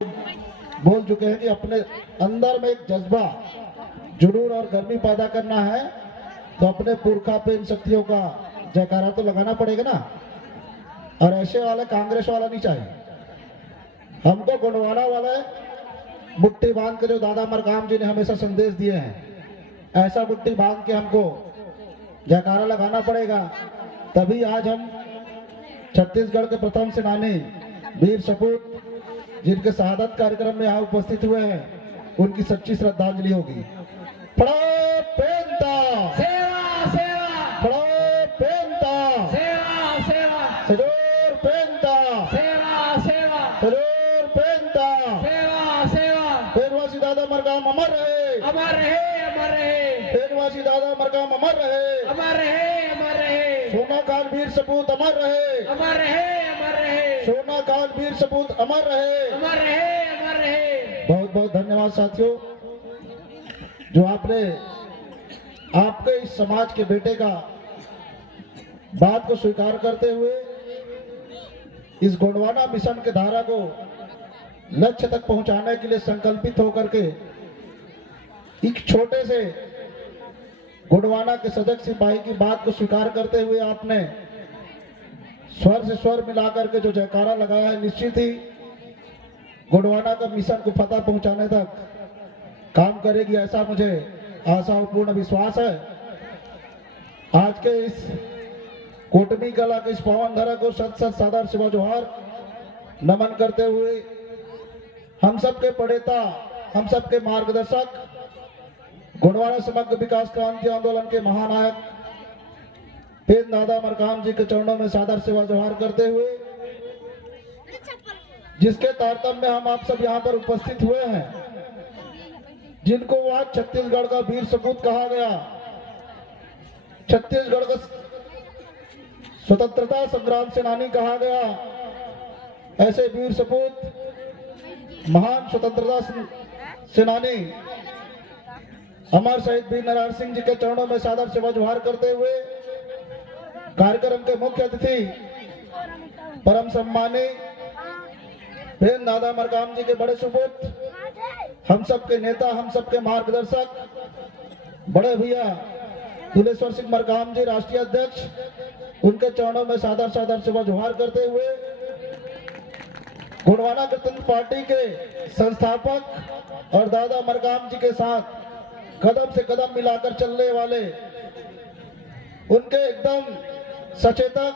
बोल चुके हैं कि अपने अंदर में एक जज्बा, जुनून और गर्मी पैदा करना है तो अपने पुरखा पे इन शक्तियों का जयकारा तो लगाना पड़ेगा ना। और ऐसे वाले कांग्रेस वाला नहीं चाहिए हमको। गोंडवाना वाले मुट्ठी बांध के जो दादा मरकाम जी ने हमेशा संदेश दिए हैं, ऐसा मुट्ठी बांध के हमको जयकारा लगाना पड़ेगा। तभी आज हम छत्तीसगढ़ के प्रथम सेनानी वीर सपूत जिनके शहादत कार्यक्रम में यहाँ उपस्थित हुए हैं, उनकी सच्ची श्रद्धांजलि होगी। फड़ो पेंता सेवा सेवा फड़ो पेंता सेवा सेवा सजोर पेंता सेवा सेवा सजोर पेंता सेवा सेवा। पेरवासी दादा मरकाम अमर रहे, अमर रहे अमर रहे पेरवासी दादा मरकाम अमर रहे, अमर रहे अमर रहे सोना खान वीर सपूत अमर रहे, अमर रहे अमर रहे सोना खान वीर सपूत अमर रहे। अमर रहे अमर रहे। बहुत बहुत धन्यवाद साथियों, जो आपने आपके इस समाज के बेटे का बात को स्वीकार करते हुए इस गोंडवाना मिशन के धारा को लक्ष्य तक पहुंचाने के लिए संकल्पित होकर के एक छोटे से गोंडवाना के सजग सिपाही की बात को स्वीकार करते हुए आपने स्वर से स्वर मिलाकर के जो जयकारा लगाया है, निश्चित ही गोंडवाना का मिशन को फतह पहुंचाने तक काम करेगी, ऐसा मुझे आशा और पूर्ण विश्वास है। आज के इस कोटमी कला के इस पावन धरा को सत सत सादर शिवा जोहार नमन करते हुए हम सबके पढ़ेता, हम सबके मार्गदर्शक, गोंडवाना समग्र विकास क्रांति आंदोलन के महानायक पेन दादा मरकाम जी के चरणों में सादर सेवा जोहार करते हुए, जिसके तारतम्य में हम आप सब यहाँ पर उपस्थित हुए हैं, जिनको आज छत्तीसगढ़ का वीर सपूत कहा गया, छत्तीसगढ़ का स्वतंत्रता संग्राम सेनानी कहा गया, ऐसे वीर सपूत, महान स्वतंत्रता सेनानी अमर शहीद वीर नारायण सिंह जी के चरणों में सादर सेवा जोहार करते हुए कार्यक्रम के मुख्य अतिथि परम सम्मानी पेन दादा मरकाम जी के बड़े सुपुत्र, हम सबके नेता, हम सबके मार्गदर्शक बड़े भैया तुलेश्वर सिंह मरकाम जी राष्ट्रीय अध्यक्ष, उनके चरणों में सादर सादर सेवा जोहार करते हुए गोंडवाना गणतंत्र पार्टी के संस्थापक और दादा मरकाम जी के साथ कदम से कदम मिलाकर चलने वाले, उनके एकदम सचेतक,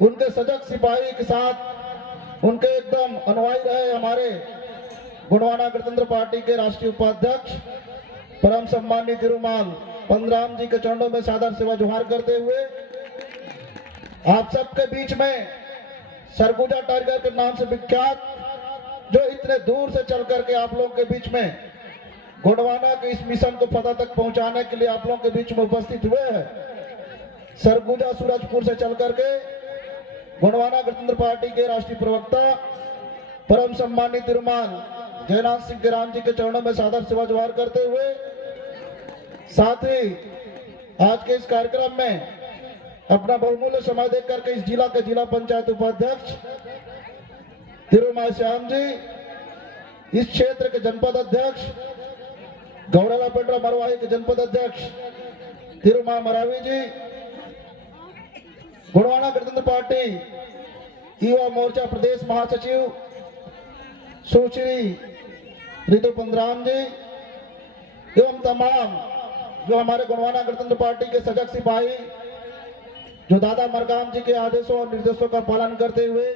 उनके सजग सिपाही के साथ उनके एकदम अनुयायी रहे हमारे गोंडवाना गणतंत्र पार्टी के राष्ट्रीय उपाध्यक्ष परम सम्मानित तिरुमाल पंद्राम जी के चरणों में सादर सेवा जोहार करते हुए आप सबके बीच में सरगुजा टाइगर के नाम से विख्यात, जो इतने दूर से चल करके आप लोगों के बीच में गोंडवाना के इस मिशन को फतह तक पहुंचाने के लिए आप लोगों के बीच में उपस्थित हुए हैं, सरगुजा सूरजपुर से चल करके गोंडवाना गणतंत्र पार्टी के राष्ट्रीय प्रवक्ता परम सम्मानित तिरुमाल जयनाथ सिंह गिरान जी के चरणों में सादर सेवा जोहार करते हुए, साथ ही आज के इस कार्यक्रम में अपना बहुमूल्य समय देख करके इस जिला के जिला पंचायत उपाध्यक्ष तिरुमाल श्याम जी, इस क्षेत्र के जनपद अध्यक्ष गौरला पेट्रा मरवाही के जनपद अध्यक्ष तिरुमा मरावी जी, गोंडवाना गणतंत्र पार्टी युवा मोर्चा प्रदेश महासचिव सुश्री रितु पंद्राम जी एवं तमाम जो हमारे गोंडवाना गणतंत्र पार्टी के सजग सिपाही, जो दादा मरकाम जी के आदेशों और निर्देशों का पालन करते हुए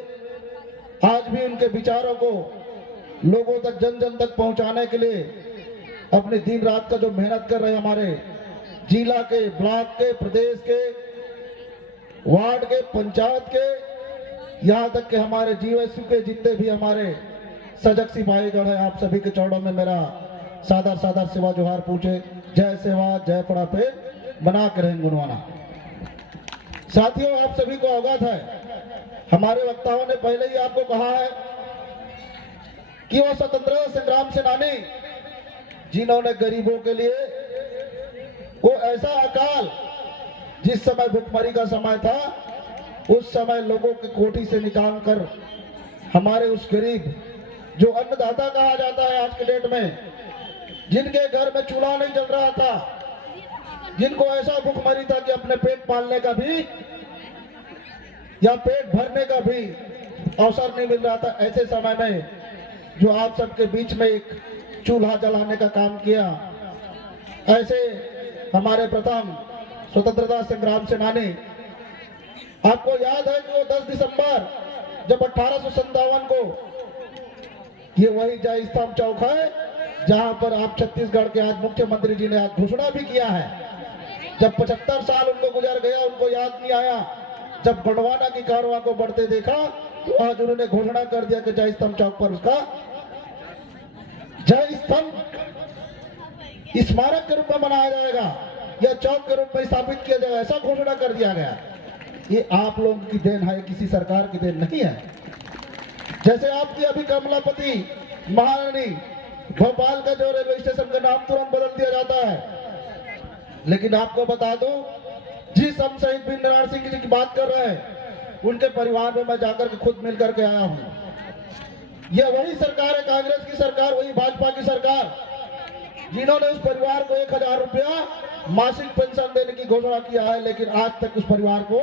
आज भी उनके विचारों को लोगों तक जन जन तक पहुंचाने के लिए अपनी दिन रात का जो मेहनत कर रहे हमारे जिला के, ब्लॉक के, प्रदेश के, वार्ड के, पंचायत के, यहाँ तक के हमारे जीएसयू के जितने भी हमारे सजग सिपाहीगण है, आप सभी के चरणों में मेरा सादर सादर सेवा जोहार पूछे। जय सेवा जय पड़ा पे बना के रहें गोंडवाना। साथियों, आप सभी को अवगत है, हमारे वक्ताओं ने पहले ही आपको कहा है कि वो स्वतंत्रता संग्राम सेनानी जिन्होंने गरीबों के लिए वो ऐसा अकाल, जिस समय भुखमरी का समय था, उस समय लोगों की कोठी से निकालकर हमारे उस गरीब जो अन्नदाता कहा जाता है आज के डेट में, जिनके घर में चूल्हा नहीं जल रहा था, जिनको ऐसा भूखमरी था कि अपने पेट पालने का भी या पेट भरने का भी अवसर नहीं मिल रहा था, ऐसे समय में जो आप सबके बीच में एक चूल्हा जलाने का काम किया, ऐसे हमारे प्रथम स्वतंत्रता संग्राम सेनानी, आपको याद है कि वो 10 दिसंबर जब 1857 को, ये वही जय स्तंभ चौक है जहां पर आप छत्तीसगढ़ के आज मुख्यमंत्री जी ने आज घोषणा भी किया है। जब 75 साल उनको गुजर गया, उनको याद नहीं आया। जब गोंडवाना की कारवां को बढ़ते देखा तो आज उन्होंने घोषणा कर दिया कि जय स्तंभ चौक पर उसका जय स्तंभ स्मारक के रूप में बनाया जाएगा या चौक के रूप में स्थापित किया जाएगा, ऐसा घोषणा कर दिया गया। ये आप लोगों की देन है, किसी सरकार की देन नहीं है। जैसे आपकी अभी कमलापति महारानी भोपाल का जो रेलवे स्टेशन का नाम तुरंत बदल दिया जाता है, लेकिन आपको बता दूं, जिस हम शहीद वीर नारायण सिंह जी की बात कर रहे हैं, उनके परिवार में मैं जाकर के खुद मिल करके आया हूं। यह वही सरकार है, कांग्रेस की सरकार, वही भाजपा की सरकार, जिन्होंने उस परिवार को 1000 रुपया मासिक पेंशन देने की घोषणा किया है, लेकिन आज तक उस परिवार को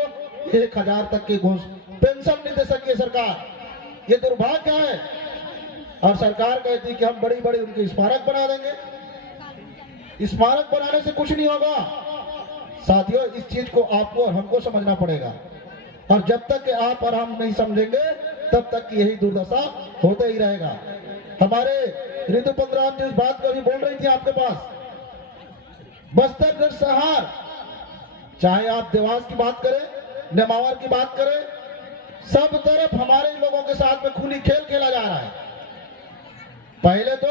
1000 तक की पेंशन नहीं दे सकी है सरकार। ये दुर्भाग्य है। और सरकार कहती कि हम बड़ी बड़ी उनके स्मारक बना देंगे। स्मारक बनाने से कुछ नहीं होगा साथियों, इस चीज को आपको और हमको समझना पड़ेगा। और जब तक कि आप और हम नहीं समझेंगे तब तक की यही दुर्दशा होते ही रहेगा। हमारे ऋतु पंद्राम जी इस बात को भी बोल रही थी आपके पास, बस्तर नरसंहार, चाहे आप देवास की बात करें, नेमावर की बात करें, सब तरफ हमारे लोगों के साथ में खूनी खेल खेला जा रहा है। पहले तो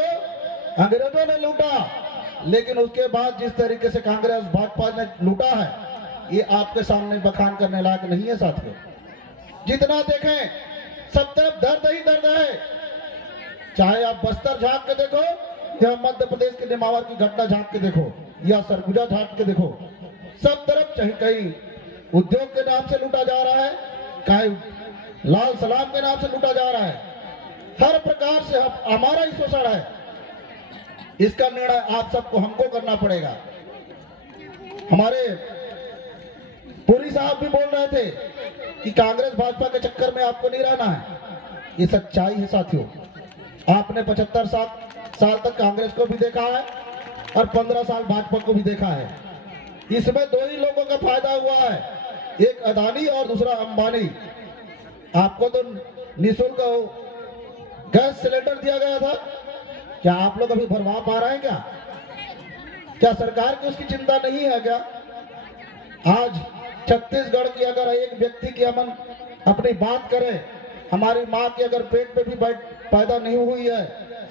अंग्रेजों ने लूटा, लेकिन उसके बाद जिस तरीके से कांग्रेस भाजपा ने लूटा है, ये आपके सामने बखान करने लायक नहीं है साथियों। जितना देखें सब तरफ दर्द ही दर्द है। चाहे आप बस्तर झांक के देखो या मध्य प्रदेश के नेमावर की घटना झांक के देखो या सरगुजा झांक के देखो, सब तरफ चाहे कहीं उद्योग के नाम से लूटा जा रहा है, कहीं लाल सलाम के नाम से लूटा जा रहा है। हर प्रकार से हमारा ही शोषण है। इसका निर्णय आप सबको हमको करना पड़ेगा। हमारे पुरी साहब भी बोल रहे थे कि कांग्रेस भाजपा के चक्कर में आपको नहीं रहना है। ये सच्चाई है साथियों। आपने 75 साल तक कांग्रेस को भी देखा है और 15 साल भाजपा को भी देखा है। इसमें दो ही लोगों का फायदा हुआ है, एक अदानी और दूसरा अंबानी। आपको तो निःशुल्क गैस सिलेंडर दिया गया था, क्या आप लोग अभी भरवा पा रहे हैं? क्या सरकार की उसकी चिंता नहीं है क्या? आज छत्तीसगढ़ की अगर एक व्यक्ति की हम अपनी बात करें, हमारी माँ की अगर पेट पे भी पैदा नहीं हुई है,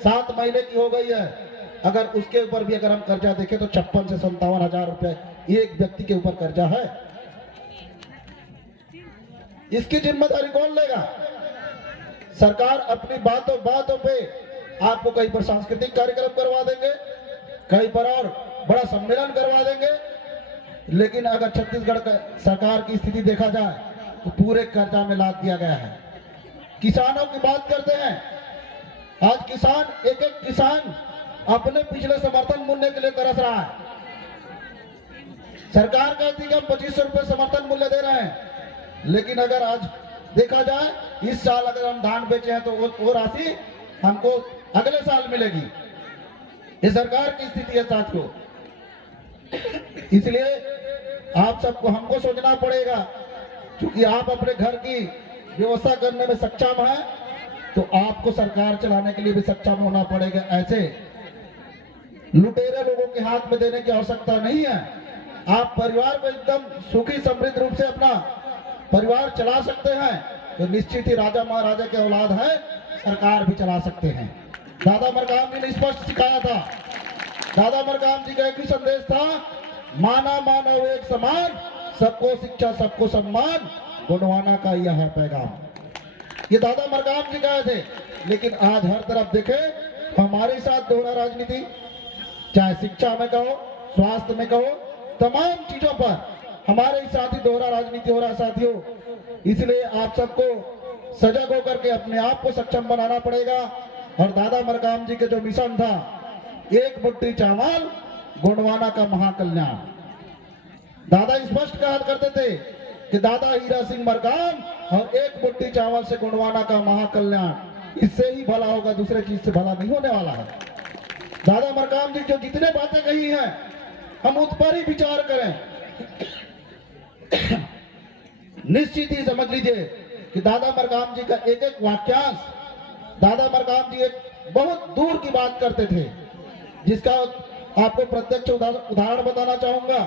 7 महीने की हो गई है, अगर उसके ऊपर भी अगर हम कर्जा देखें तो 56 से 57 हजार रुपए एक व्यक्ति के ऊपर कर्जा है। इसकी जिम्मेदारी कौन लेगा? सरकार अपनी बातों पे आपको कहीं पर सांस्कृतिक कार्यक्रम करवा देंगे, कहीं पर और बड़ा सम्मेलन करवा देंगे, लेकिन अगर छत्तीसगढ़ का सरकार की स्थिति देखा जाए तो पूरे कर्जा में लाद दिया गया है। किसानों की बात करते हैं, आज किसान एक किसान अपने पिछले समर्थन मूल्य के लिए तरस रहा है। सरकार कहती है कि हम 2500 रुपए समर्थन मूल्य दे रहे हैं, लेकिन अगर आज देखा जाए इस साल अगर हम धान बेचे हैं तो वो राशि हमको अगले साल मिलेगी। ये सरकार की स्थिति है साथियों। इसलिए आप सबको हमको सोचना पड़ेगा, क्योंकि आप अपने घर की व्यवस्था करने में सक्षम है तो आपको सरकार चलाने के लिए भी सक्षम होना पड़ेगा। ऐसे लुटेरे लोगों के हाथ में देने की आवश्यकता नहीं है। आप परिवार को एकदम सुखी समृद्ध रूप से अपना परिवार चला सकते हैं तो निश्चित ही राजा महाराजा के औलाद है, सरकार भी चला सकते हैं। दादा मरकाम जी ने स्पष्ट सिखाया था। दादा मरकाम जी का एक ही संदेश था, माना मानव एक समान, सबको शिक्षा सबको सम्मान, गोंडवाना का यह है पैगाम। ये दादा मरकाम जी कहे थे। लेकिन आज हर तरफ देखे हमारे साथ दोहरा राजनीति, चाहे शिक्षा में कहो, स्वास्थ्य में कहो, तमाम चीजों पर हमारे साथ ही दोहरा राजनीति हो रहा है साथियों। इसलिए आप सबको सजग होकर के अपने आप को सक्षम बनाना पड़ेगा। और दादा मरकाम जी के जो मिशन था, एक मुट्ठी चावल गोंडवाना का महाकल्याण। दादा स्पष्ट कहा करते थे कि दादा हीरा सिंह मरकाम और एक मुट्ठी चावल से गोंडवाना का महाकल्याण, इससे ही भला होगा, दूसरे चीज से भला नहीं होने वाला है। दादा मरकाम जी जो जितने बातें कही हैं, हम उस पर ही विचार करें। निश्चित ही समझ लीजिए कि दादा मरकाम जी का एक एक वाक्यांश, दादा मरकाम जी एक बहुत दूर की बात करते थे, जिसका आपको प्रत्यक्ष उदाहरण बताना चाहूंगा।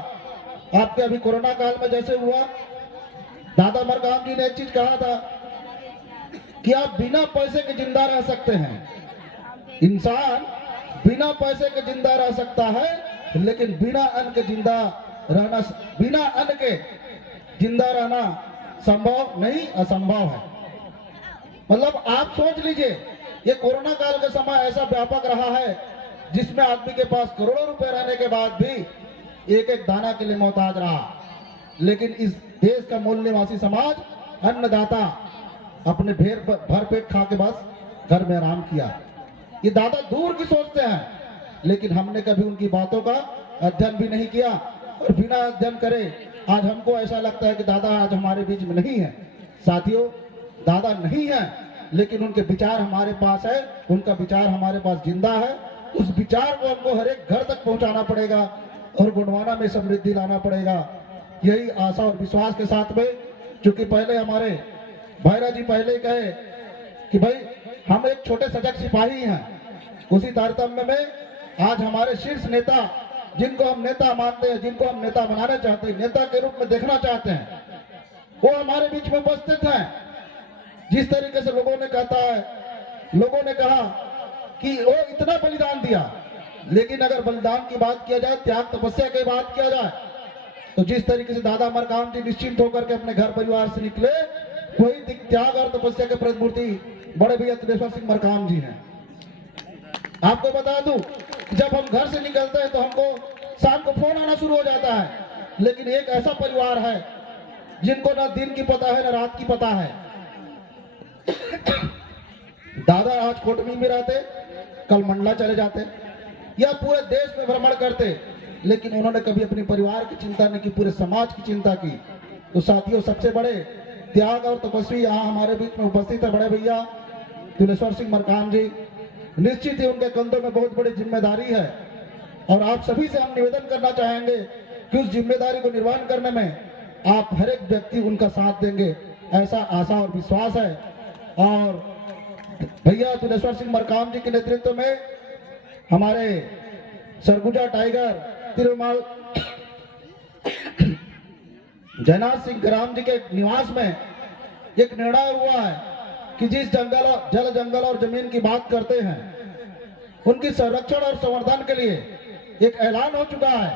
आपके अभी कोरोना काल में जैसे हुआ, दादा मरकाम जी ने एक चीज कहा था कि आप बिना पैसे के जिंदा रह सकते हैं। इंसान बिना पैसे के जिंदा रह सकता है, लेकिन बिना अन्न के बिना अन्न के जिंदा रहना संभव नहीं, असंभव है। मतलब आप सोच लीजिए, ये कोरोना काल का समय ऐसा व्यापक रहा है जिसमें आदमी के पास करोड़ों रुपए रहने के बाद भी एक एक दाना के लिए मोहताज रहा। लेकिन इस देश का मूल निवासी समाज, अन्नदाता, अपने भर पेट खा के बस घर में आराम किया। ये दादा दूर की सोचते हैं, लेकिन हमने कभी उनकी बातों का अध्ययन भी नहीं किया। और बिना अध्ययन करे आज हमको ऐसा लगता है कि दादा आज हमारे बीच में नहीं है। साथियों, दादा नहीं है, लेकिन उनके विचार हमारे पास है, उनका विचार हमारे पास जिंदा है। उस विचार को हमको हर एक घर तक पहुंचाना पड़ेगा और गोंडवाना में समृद्धि लाना पड़ेगा। यही आशा और विश्वास के साथ में, चूंकि पहले हमारे भाईरा जी पहले कहे कि भाई हम एक छोटे सजग सिपाही हैं, उसी तारतम्य में आज हमारे शीर्ष नेता, जिनको हम नेता मानते हैं, जिनको हम नेता बनाना चाहते हैं, नेता के रूप में देखना चाहते हैं, वो हमारे बीच में उपस्थित हैं। जिस तरीके से लोगों ने कहा कि वो इतना बलिदान दिया, लेकिन अगर बलिदान की बात किया जाए, त्याग तपस्या की बात किया जाए, तो जिस तरीके से दादा मरकाम जी निश्चिंत होकर के अपने घर परिवार से निकले, वही त्याग और तपस्या के प्रतिमूर्ति बड़े भैया तुलेश्वर सिंह मरकाम जी हैं। आपको बता दूं, जब हम घर से निकलते हैं तो हमको शाम को फोन आना शुरू हो जाता है, लेकिन एक ऐसा परिवार है जिनको ना दिन की पता है, ना रात की पता है। दादा आज कोटमी में रहते, कल मंडला चले जाते, या पूरे देश में भ्रमण करते, लेकिन उन्होंने कभी अपने परिवार की चिंता नहीं की, पूरे समाज की चिंता की। तो साथियों, सबसे बड़े त्याग और तपस्वी यहाँ हमारे बीच में उपस्थित है बड़े भैया तुलेश्वर सिंह मरकाम जी। निश्चित ही उनके कंधों में बहुत बड़ी जिम्मेदारी है, और आप सभी से हम निवेदन करना चाहेंगे कि उस जिम्मेदारी को निर्वहन करने में आप हर एक व्यक्ति उनका साथ देंगे, ऐसा आशा और विश्वास है। और भैया तुलेश्वर सिंह मरकाम जी के नेतृत्व में हमारे सरगुजा टाइगर तिरुमाल जयनाथ सिंह ग्राम जी के निवास में एक निर्णय हुआ है कि जिस जंगल और जमीन की बात करते हैं, उनकी संरक्षण और संवर्धन के लिए एक ऐलान हो चुका है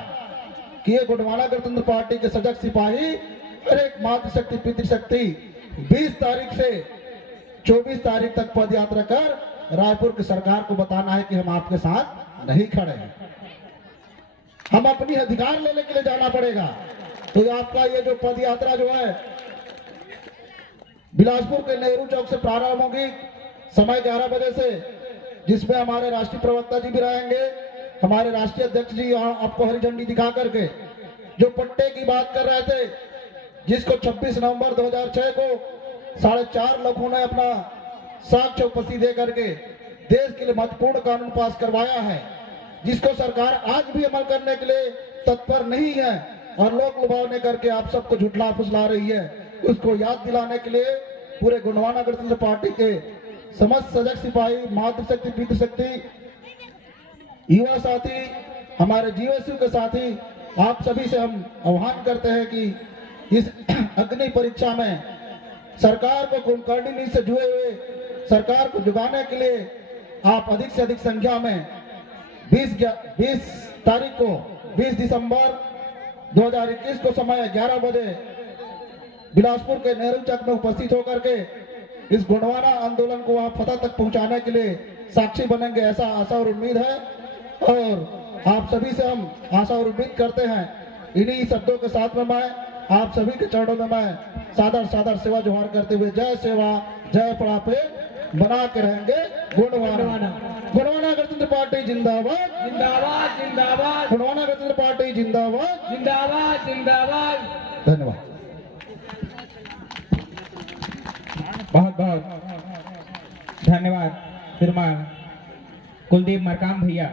कि ये गोंडवाना गणतंत्र पार्टी के सजग सिपाही हर एक मातृशक्ति पितृशक्ति 20 तारीख से 24 तारीख तक पद यात्रा कर रायपुर की सरकार को बताना है कि हम आपके साथ नहीं खड़े हैं, हम अपनी अधिकार लेने के लिए जाना पड़ेगा। तो आपका ये जो पद यात्रा जो है बिलासपुर के नेहरू चौक से प्रारंभ होगी समय 11 बजे से, जिसमें हमारे राष्ट्रीय प्रवक्ता जी भी रहेंगे, हमारे राष्ट्रीय अध्यक्ष जी आपको हरी झंडी दिखा करके जो पट्टे की बात कर रहे थे, जिसको 26 नवंबर 2006 को 4.5 लाखों ने अपना साक्ष्य उपस्थिति दे करके देश के लिए महत्वपूर्ण कानून पास करवाया है, जिसको सरकार आज भी अमल करने के लिए तत्पर नहीं है और लोक लुभावने करके आप सबको झुठला फुसला रही है, उसको याद दिलाने के लिए पूरे गोंडवाना गणतंत्र पार्टी के समस्त सजग सिपाही, मातृशक्ति, पितृशक्ति, युवा साथी, हमारे जीएसयू के साथी, आप सभी से हम आह्वान करते हैं कि इस अग्नि परीक्षा में सरकार को कुंभकर्णी नीति से जुड़े हुए सरकार को जुगाने के लिए आप अधिक से अधिक संख्या में 20 तारीख को 20 दिसंबर 2021 को समय 11 बजे बिलासपुर के नेहरू चौक में उपस्थित होकर के इस गोंडवाना आंदोलन को आप फतह तक पहुंचाने के लिए साक्षी बनेंगे, ऐसा आशा और उम्मीद है। और आप सभी से हम आशा और उम्मीद करते हैं। इन्हीं शब्दों के साथ में मैं आप सभी के चरणों में मैं सादर सेवा जोहार करते हुए जय सेवा जय पड़ापे बना के रहेंगे गुणवाना। गुणवाना गणतंत्र पार्टी जिंदाबाद, जिंदाबाद जिंदाबाद गुणवाना गणतंत्र पार्टी जिंदाबाद। जिंदाबाद जिंदाबाद। धन्यवाद। बहुत बहुत धन्यवाद श्रीमान कुलदीप मरकाम भैया।